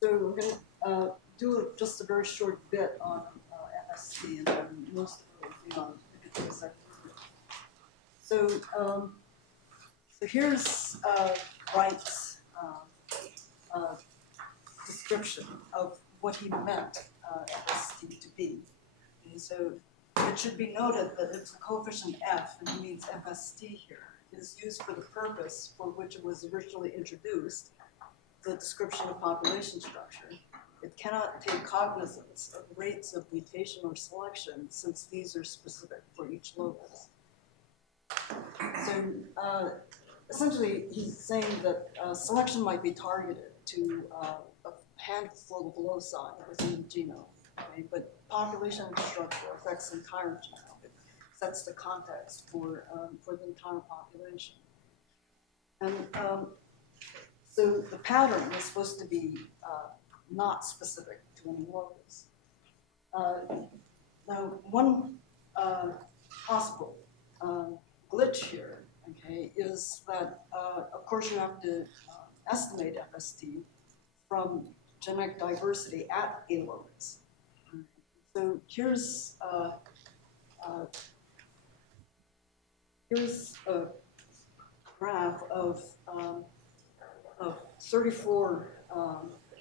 So we're going to do just a very short bit on FST, and then most of it will be on particular sector. So, so here's Wright's description of what he meant FST to be. And so it should be noted that it's a coefficient F, and he means FST here, is used for the purpose for which it was originally introduced, the description of population structure. It cannot take cognizance of rates of mutation or selection, since these are specific for each locus. So essentially, he's saying that selection might be targeted to a handful of loci within the genome, okay? But population structure affects the entire genome. It sets the context for the entire population. And so the pattern is supposed to be not specific to any locus. Now, one possible glitch here, okay, is that, of course, you have to estimate FST from genetic diversity at a locus. So here's a graph of 34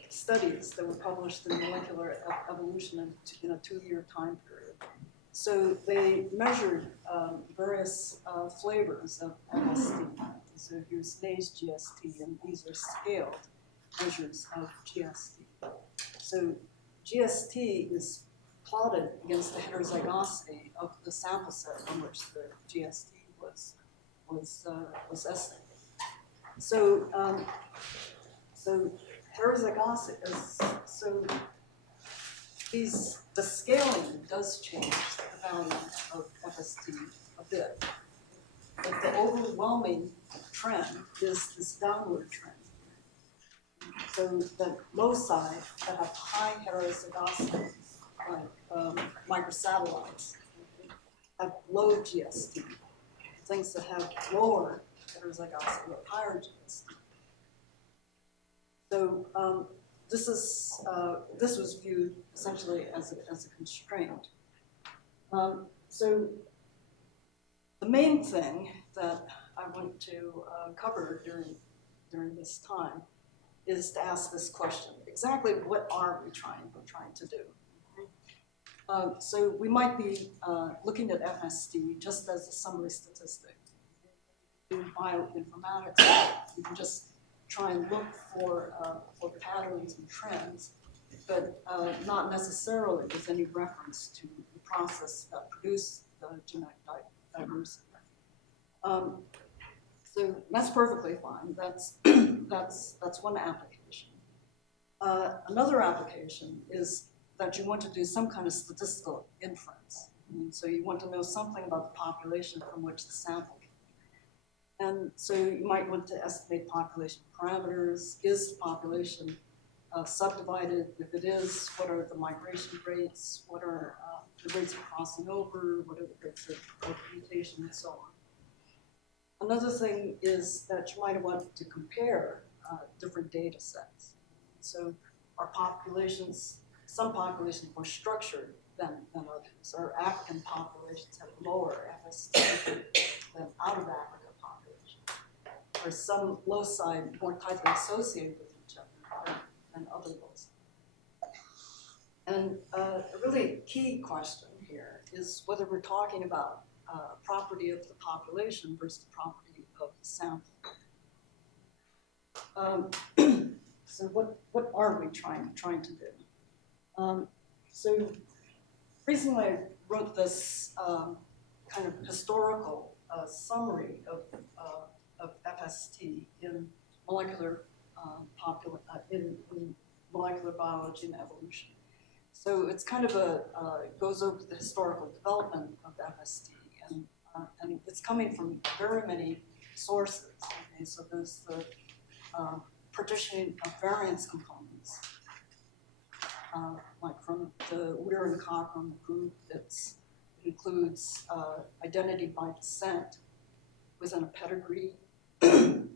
studies that were published in Molecular Evolution in a 2-year time period. So they measured various flavors of FST. So here's Nay's GST, and these are scaled measures of GST. So GST is plotted against the heterozygosity of the sample set on which the GST was estimated. So so heterozygosity is the scaling does change the value of FST a bit, but the overwhelming trend is this downward trend. So the loci that have high heterozygosity, like microsatellites, have low GST. Things that have lower heterozygosity have higher GST. So this was viewed essentially as a constraint. So the main thing that I want to cover during this time is to ask this question: exactly what are we trying to do? So we might be looking at FST just as a summary statistic. In bioinformatics, you can just try and look for patterns and trends, but not necessarily with any reference to the process that produced the genetic diversity. So that's perfectly fine. That's one application. Another application is that you want to do some kind of statistical inference. And so you want to know something about the population from which the sample came. And so you might want to estimate population parameters. Is the population subdivided? If it is, what are the migration rates? What are the rates of crossing over? What are the rates of mutation, and so on? Another thing is that you might want to compare different data sets. So our populations, some populations more structured than others. Our African populations have lower FST than out of Africa populations. Or some loci more tightly associated with each other than other loci. And a really key question here is whether we're talking about property of the population versus the property of the sample. So what are we trying to do? So recently I wrote this kind of historical summary of FST in molecular in molecular biology and evolution. So it's kind of it goes over the historical development of FST, and it's coming from very many sources. Okay? So there's the partitioning of variance components, like from the Weir and Cochran group. It includes identity by descent within a pedigree, and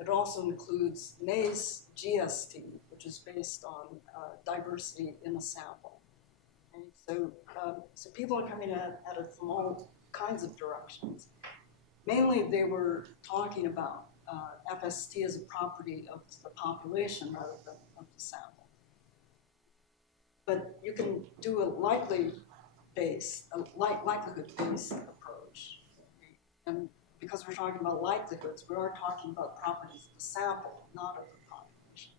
it also includes Nay's GST, which is based on diversity in a sample. Okay? So people are coming at it from all kinds of directions. Mainly, they were talking about FST as a property of the population rather than of the sample. But you can do a likelihood-based approach. And because we're talking about likelihoods, we are talking about properties of the sample, not of the population.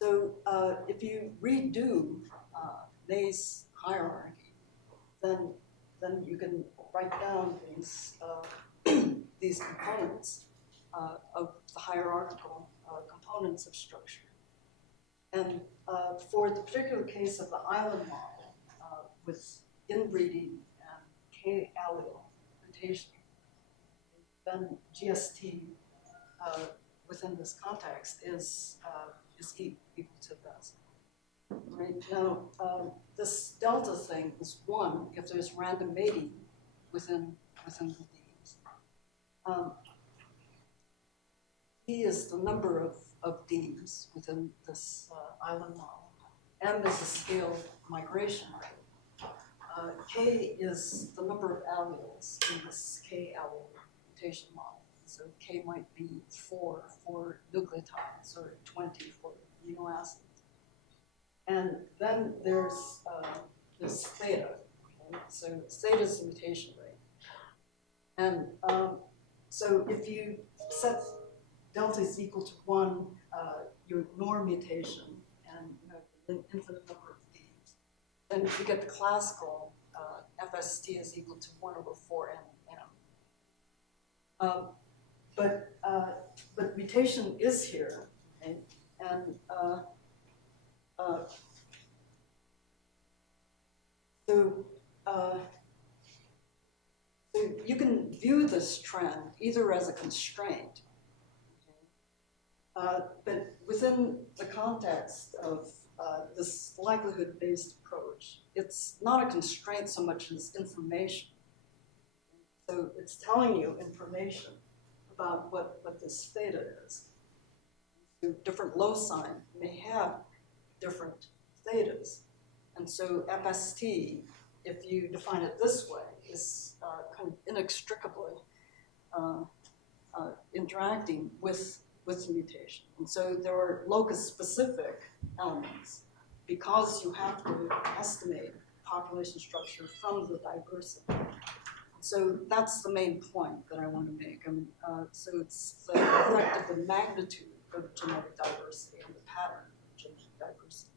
So if you redo Ney's hierarchy, then you can write down these these components of the hierarchical components of structure. And for the particular case of the island model with inbreeding and K allele mutation, then GST within this context is equal to this. Right now, this delta thing is 1 if there's random mating within the Ds. D is the number of Ds within this island model. M is the scale migration rate. K is the number of alleles in this K allele mutation model. So K might be 4 for nucleotides or 20 for amino acids. And then there's theta. Okay? So theta is the mutation rate. And so if you set delta is equal to 1, you ignore mutation, and you have an infinite number of Ds. Then you get the classical FST is equal to 1 over 4 m. But mutation is here, okay? And so you can view this trend either as a constraint, okay? But within the context of this likelihood-based approach, it's not a constraint so much as information. So it's telling you information about what this theta is. So different loci may have different thetas. And so FST, if you define it this way, is kind of inextricably interacting with the mutation. And so there are locus-specific elements because you have to estimate population structure from the diversity. So that's the main point that I want to make. So it's the effect of the magnitude of genetic diversity and the pattern of genetic diversity.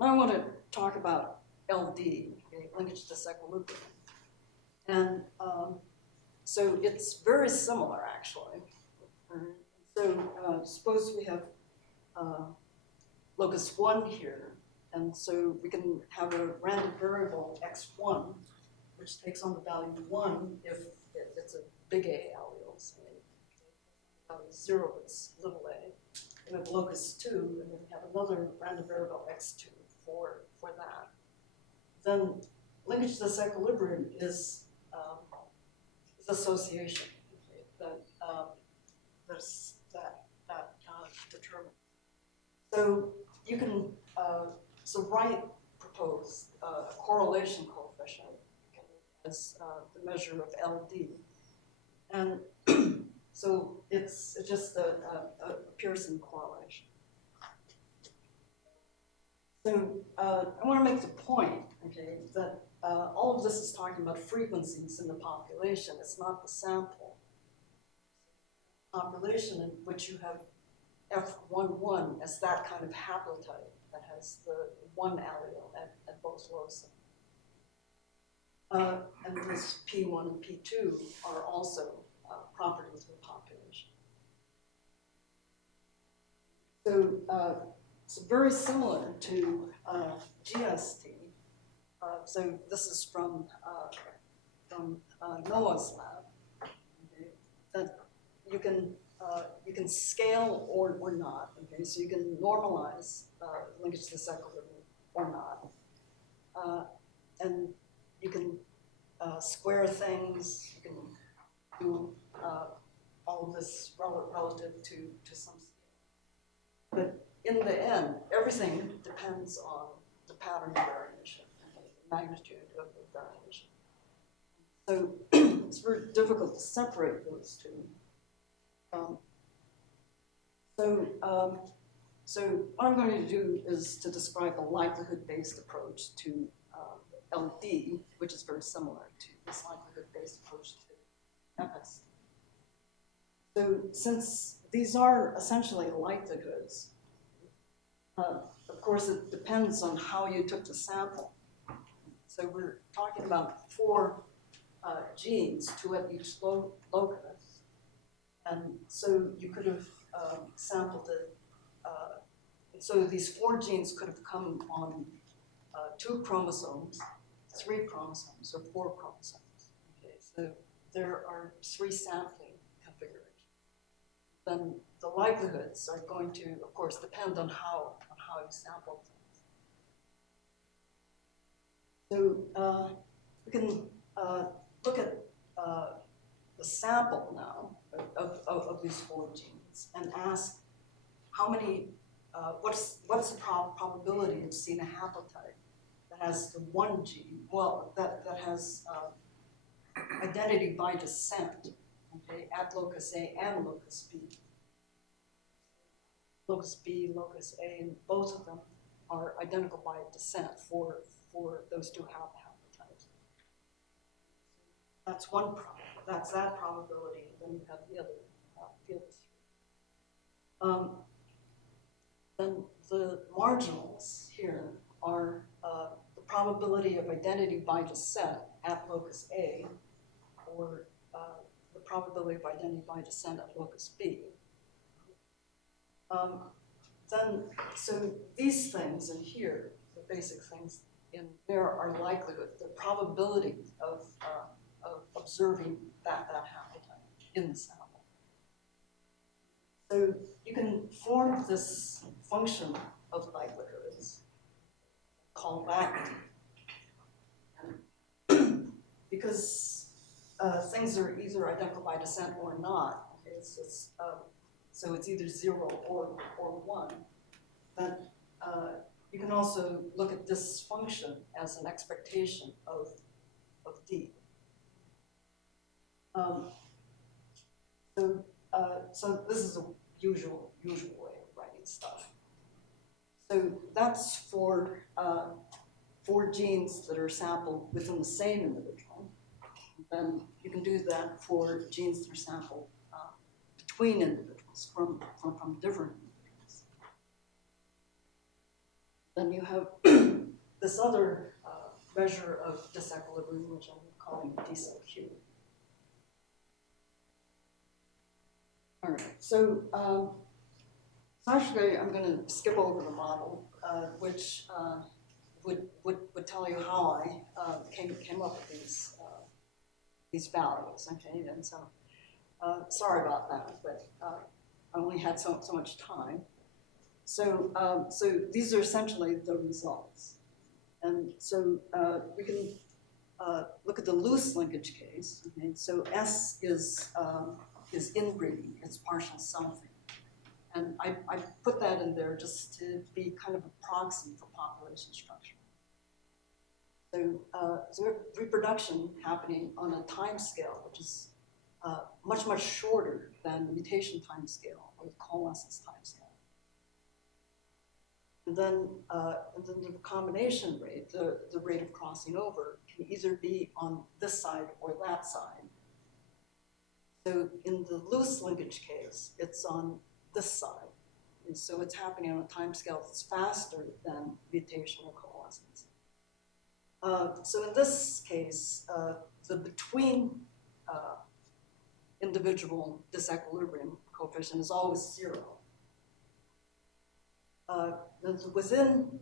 Now I want to talk about LD, okay, linkage disequilibrium. And so it's very similar, actually. So suppose we have locus 1 here, and so we can have a random variable x1, which takes on the value 1 if it's a big A allele. So value 0, it's little a. We have locus 2, and then we have another random variable x2 for that. Then linkage disequilibrium is association, okay, that determined. So you can Wright proposed a correlation coefficient, okay, as the measure of LD, and so it's just a Pearson correlation. So I want to make the point, okay, that all of this is talking about frequencies in the population. It's not the sample. Population in which you have F11 as that kind of haplotype that has the 1 allele at both loci. And this P1 and P2 are also properties of the population. So very similar to GST. So this is from Noah's lab. Okay, that you can scale or not. Okay, so you can normalize linkage disequilibrium or not, and you can square things. You can do all of this relative to some scale. But in the end, everything depends on the pattern of variation and the magnitude of the variation. So it's very difficult to separate those two. So what I'm going to do is to describe a likelihood-based approach to LD, which is very similar to this likelihood-based approach to FST. So since these are essentially likelihoods, of course it depends on how you took the sample. So we're talking about 4 genes, 2 at each locus. And so you could have sampled it. So these 4 genes could have come on 2 chromosomes, 3 chromosomes, or 4 chromosomes. Okay, so there are 3 sampling configurations. Then the likelihoods are going to, of course, depend on how you sample things. So we can look at the sample now of these 4 genes and ask how many, what's the probability of seeing a haplotype that has the 1 gene, well, that has identity by descent, okay, at locus A and locus B. Locus B, locus A, and both of them are identical by descent for those 2 haplotypes. That's one problem. That's that probability, and then you have the other field. Then the marginals here are the probability of identity by descent at locus A, or the probability of identity by descent at locus B. So these things in here, the basic things in there are likelihood, the probability of observing that haplotype in the sample. So you can form this function of likelihoods, call that, and because things are either identical by descent or not, okay, so it's either 0 or 1, then you can also look at this function as an expectation of D. So this is a usual way of writing stuff. So that's for 4 genes that are sampled within the same individual. Then you can do that for genes that are sampled between individuals from different individuals. Then you have this other measure of disequilibrium, which I'm calling D sub Q. All right, so actually I'm going to skip over the model, which would tell you how I came up with these values. Okay, and so sorry about that, but I only had so much time. So these are essentially the results, and so we can look at the loose linkage case. Okay, so S is inbreeding, it's partial selfing. And I put that in there just to be kind of a proxy for population structure. So reproduction happening on a time scale, which is much shorter than mutation time scale or the coalescence time scale. And then the recombination rate, the rate of crossing over, can either be on this side or that side. So in the loose linkage case, it's on this side. And so it's happening on a time scale that's faster than mutation or coalescence. So in this case, the between individual disequilibrium coefficient is always 0. The within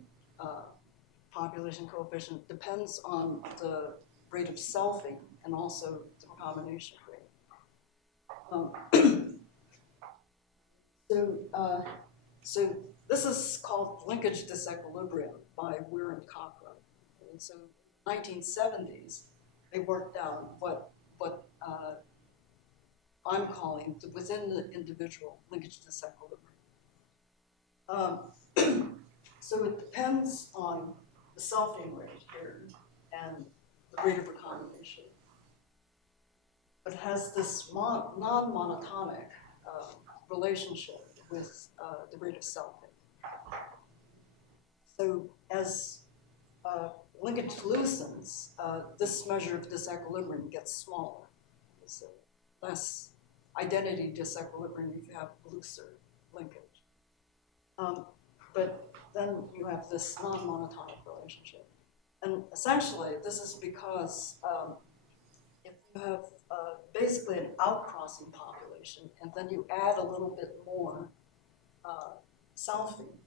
population coefficient depends on the rate of selfing and also the recombination rate. So this is called linkage disequilibrium by Weir and Cochrane. And so in the 1970s, they worked out what I'm calling the within the individual linkage disequilibrium. So it depends on the selfing rate here and the rate of recombination. But has this non-monotonic relationship with the rate of selfing. So as linkage loosens, this measure of disequilibrium gets smaller. So less identity disequilibrium if you have looser linkage. But then you have this non-monotonic relationship. And essentially, this is because if you have basically an outcrossing population, and then you add a little bit more selfing,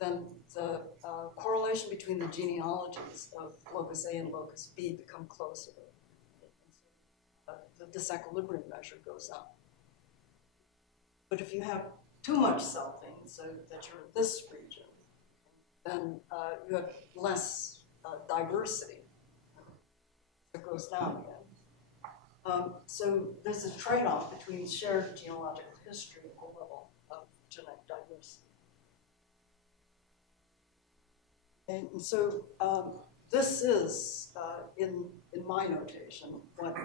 then the correlation between the genealogies of locus A and locus B become closer. The disequilibrium measure goes up. But if you have too much selfing, so that you're in this region, then you have less diversity. It goes down again. So there's a trade-off between shared genealogical history and the level of genetic diversity. And so this is, in my notation, what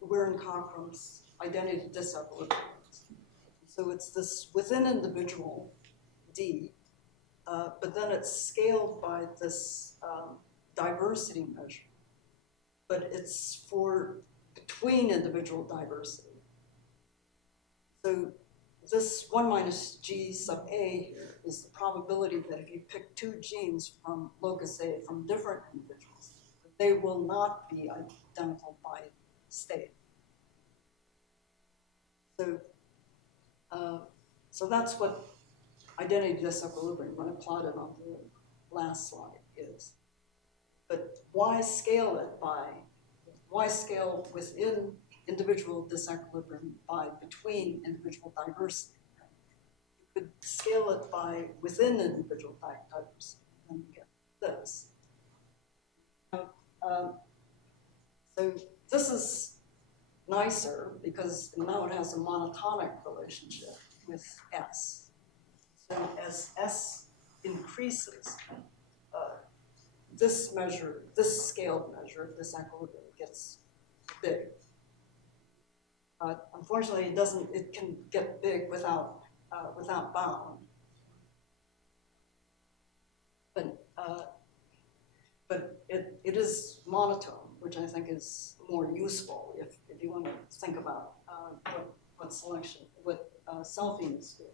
Weir-Cockrum's identity disequilibrium is. So it's this within individual D, but then it's scaled by this diversity measure. But it's for between individual diversity. So this 1 minus G sub A here is the probability that if you pick two genes from locus A from different individuals, they will not be identical by state. So that's what identity disequilibrium, when I plotted on the last slide, is. But why scale within individual disequilibrium by between individual diversity? You could scale it by within individual diversity, and you get this. So this is nicer because now it has a monotonic relationship with S. So as S increases, this measure, this scaled measure of disequilibrium gets big. Unfortunately, it can get big without bound. But it is monotone, which I think is more useful if you want to think about what selfing is doing.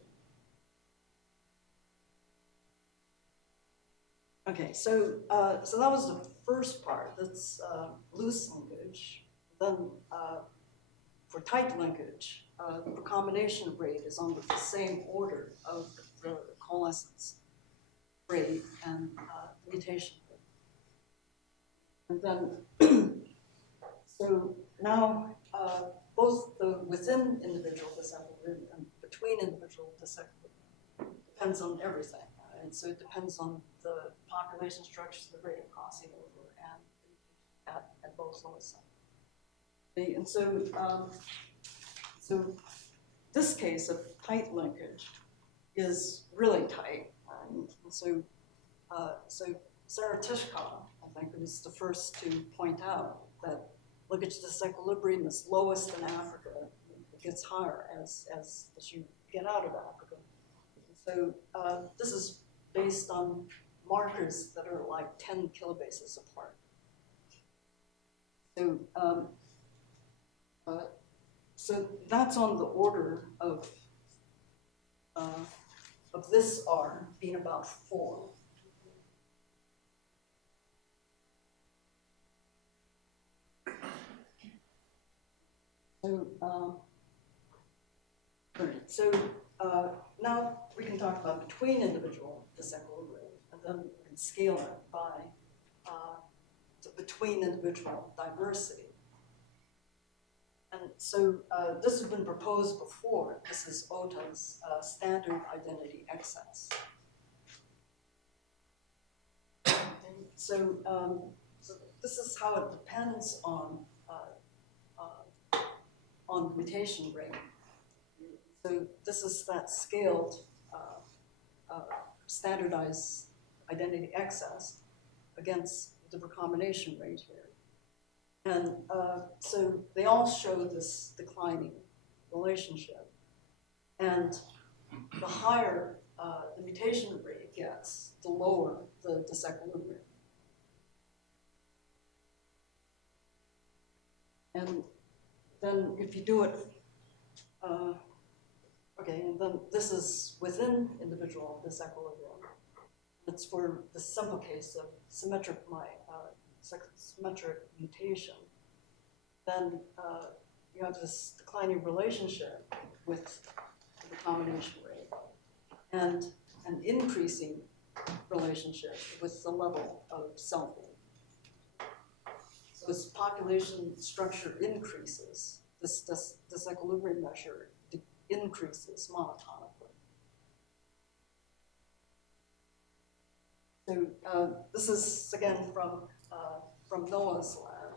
Okay, so that was the first part. That's loose linkage. Then for tight linkage, the recombination rate is on the same order of the coalescence rate and mutation rate. And then, so now both the within individual disequilibrium and between individual disequilibrium depends on everything. And so it depends on the population structures, the rate of crossing over, and at both loci. Okay, and so, so this case of tight linkage is really tight. And so, so Sarah Tishkov, I think, was the first to point out that linkage disequilibrium is lowest in Africa. It gets higher as you get out of Africa. So this is based on markers that are like 10 kilobases apart. So, so that's on the order of this R being about 4. So, all right. So now we can talk about between individual disequilibrium, and then we can scale it by the between individual diversity. And so this has been proposed before. This is Ota's standard identity excess. And so, so this is how it depends on on the mutation rate. So this is that scaled standardized identity excess against the recombination rate here. And so they all show this declining relationship. And the higher the mutation rate gets, the lower the disequilibrium. And then if you do it, okay, and then this is within individual disequilibrium. It's for the simple case of symmetric mutation. Then you have this declining relationship with the recombination rate and an increasing relationship with the level of selfing. So as population structure increases, this disequilibrium measure increases monotonically. So this is again from Noah's lab.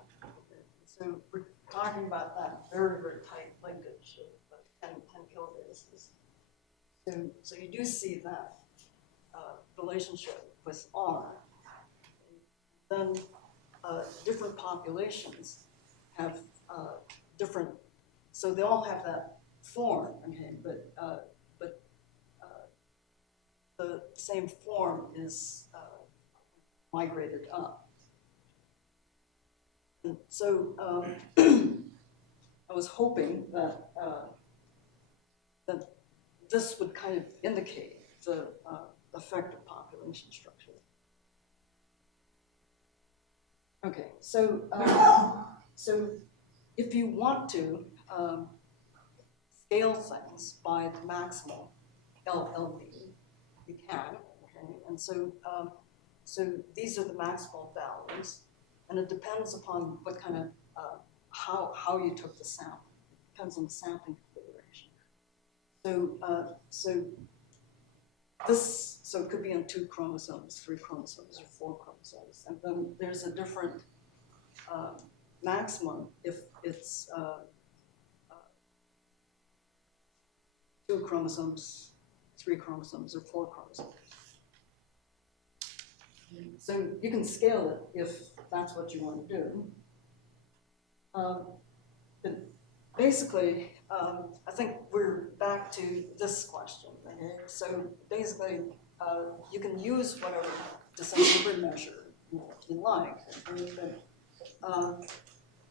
So we're talking about that very, very tight linkage of 10 kilobases. So you do see that relationship with R. Then different populations have different, so they all have that form, okay, but the same form is migrated up. And so I was hoping that that this would kind of indicate the effect of population structure. Okay, so so if you want to scale things by the maximal LD, you can. Okay? And so so these are the maximal values, and it depends upon what kind of how you took the sample. It depends on the sampling configuration. So so it could be on 2 chromosomes, 3 chromosomes, or 4 chromosomes, and then there's a different maximum if it's 2 chromosomes, 3 chromosomes, or 4 chromosomes. So you can scale it if that's what you want to do. But basically, I think we're back to this question. Okay? So basically, you can use whatever disequilibrium measure you like,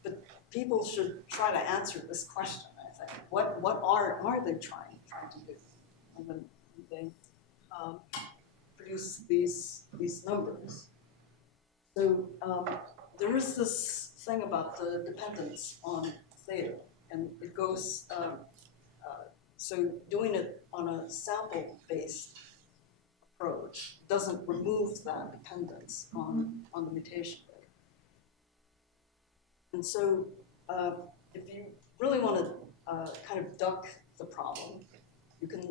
but people should try to answer this question. I think what are they trying to do, and then they produce these numbers. So there is this thing about the dependence on theta, and it goes, so doing it on a sample-based approach doesn't remove that dependence on the mutation rate. And so if you really want to kind of duck the problem, you can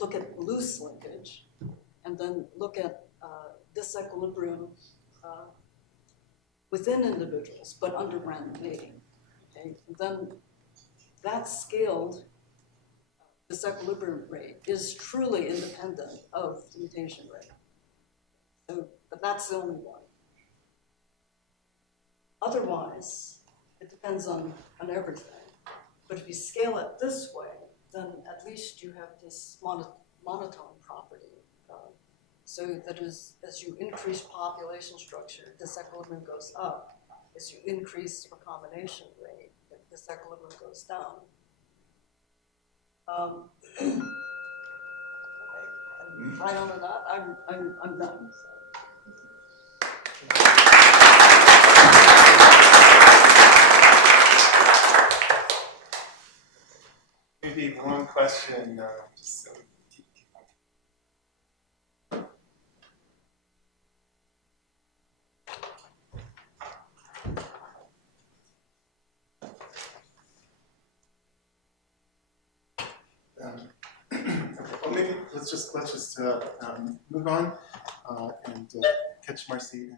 look at loose linkage, and then look at disequilibrium within individuals, but under random mating. Okay? And then that scaled disequilibrium rate is truly independent of the mutation rate. So, but that's the only one. Otherwise, it depends on everything. But if you scale it this way, then at least you have this monotone property. So that is, as you increase population structure, disequilibrium goes up. As you increase recombination rate, disequilibrium goes down. Okay, and right on to that, I'm done. So. Maybe one question, just so. Well, maybe let's just move on and catch Marcy in